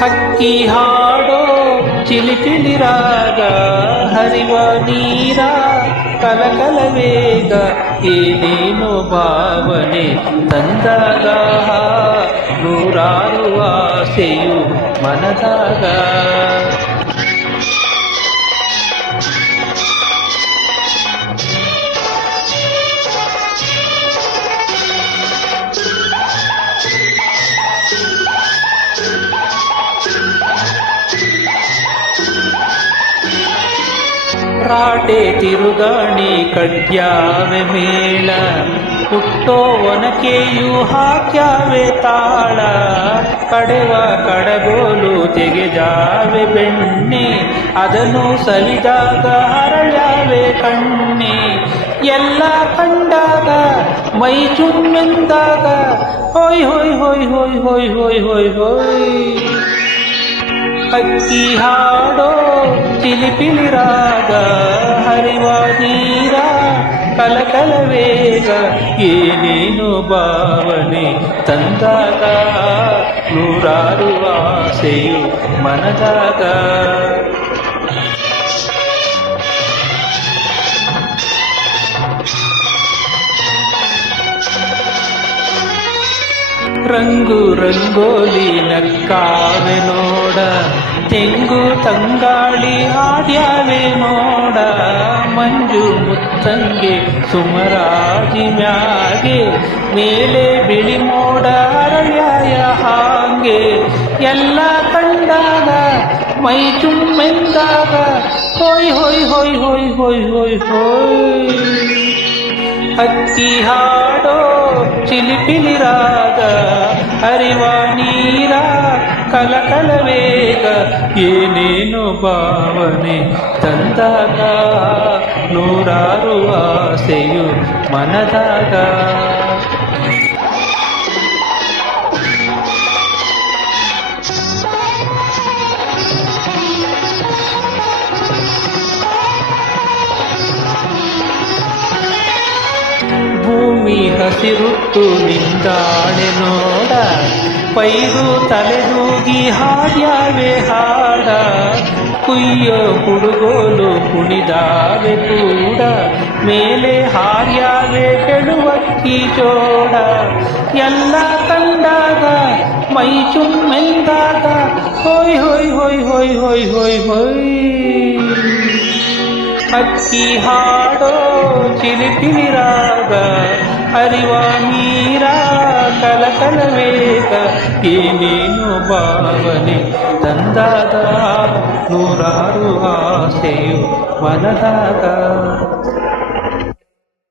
ಹಕ್ಕಿ ಹಾಡೋ ಚಿಲಿಪಿಲಿ ರಾಗ ಹರಿವ ನೀರ ಕಲಕಲ ವೇಗ ಏನೇನೋ ಭಾವನೆ ತಂದಾಗ ನೂರಾರು ಆಸೆಯು ಮನದಾಗ ರಾಟೆ ತಿರುಗಾಣಿ ಕಡ್ಯಾವೆ ಮೇಳ ಹುಟ್ಟೋ ಒನಕೆಯು ಹಾಕ್ಯಾವೆ ತಾಳ ಕಡೆವ ಕಡಗೋಲು ತೆಗೆದಾವೆ ಬೆಣ್ಣೆ ಅದನ್ನು ಸವಿದಾಗ ಹರಳ್ಯಾವೆ ಕಣ್ಣೆ ಎಲ್ಲ ಕಂಡಾಗ ಮೈ ಚುಮ್ಮೆಂದಾಗ ಹೋಯ್ ಹೋಯ್ ಹೋಯ್ ಹೋಯ್ ಹೋಯ್ ಹೋಯ್ ಹೋಯ್ ಹೋಯ್ ಹಕ್ಕಿ ಹಾಡೋ ಚಿಲಿಪಿಲಿ ರಾಗ ಹರಿವ ನೀರ ಕಲಕಲ ವೇಗ ಏನೇನು ಭಾವನೆ ತಂದಾಗ ನೂರಾರು ಆಸೆಯು ಮನದಾಗ ರಂಗು ರಂಗೋಲಿ ನಕ್ಕಾವೆ ನೋಡ ತೆಂಗು ತಂಗಾಳಿ ಹಾಡ್ಯಾವೆ ನೋಡ ಮಂಜು ಮುತ್ತಂಗೆ ಸುಮರಾಜಿ ಮ್ಯಾಗೆ ಮೇಲೆ ಬಿಳಿ ಮೋಡ ಅರಳ್ಯಾಯ ಹಾಂಗೆ ಎಲ್ಲ ಕಂಡಾಗ ಮೈ ಚುಮ್ಮೆಂದಾಗ ಹೋಯ್ ಹೋಯ್ ಹೋಯ್ ಹೋಯ್ ಹೋಯ್ ಹೋಯ್ ಹೋಯ್ ಹಕ್ಕಿ ಹಾಡೋ ಚಿಲಿಪಿಲಿ ರಾಗ ಹರಿವ ನೀರ ಕಲಕಲ ವೇಗ ಏನೇನು ಭಾವನೆ ತಂದಾಗ ನೂರಾರು ಆಸೆಯು ಮನದಾಗ ಭೂಮಿ ಹಸಿರುತ್ತು ನಿಂದಾಣೆ ನೋಡ ಪೈರು ತಲೆದೂಗಿ ಹಾಡ್ಯಾವೆ ಹಾಡ ಕುಯ್ಯೋ ಕುಡುಗೋಲು ಕುಣಿದಾವೆ ಕೂಡ ಮೇಲೆ ಹಾರ್ಯಾವೆ ಕೆಡುವಕ್ಕಿ ಜೋಡ ಎಲ್ಲ ಕಂಡಾಗ ಮೈ ಚುಮ್ಮೆಂದಾಗ ಹೋಯ್ ಹೋಯ್ ಹೋಯ್ ಹೋಯ್ ಹೋಯ್ ಹೋಯ್ ಹೋಯ್ ಹಕ್ಕಿ ಹಾಡೋ ಚಿಲಿಪಿಲಿ ರಾಗ ಹರಿವ ನೀರ ಕಲಕಲ ವೇಗ ಏನೇನು ಭಾವನೆ ತಂದಾಗ ನೂರಾರು ಆಸೆಯು ಮನದಾಗ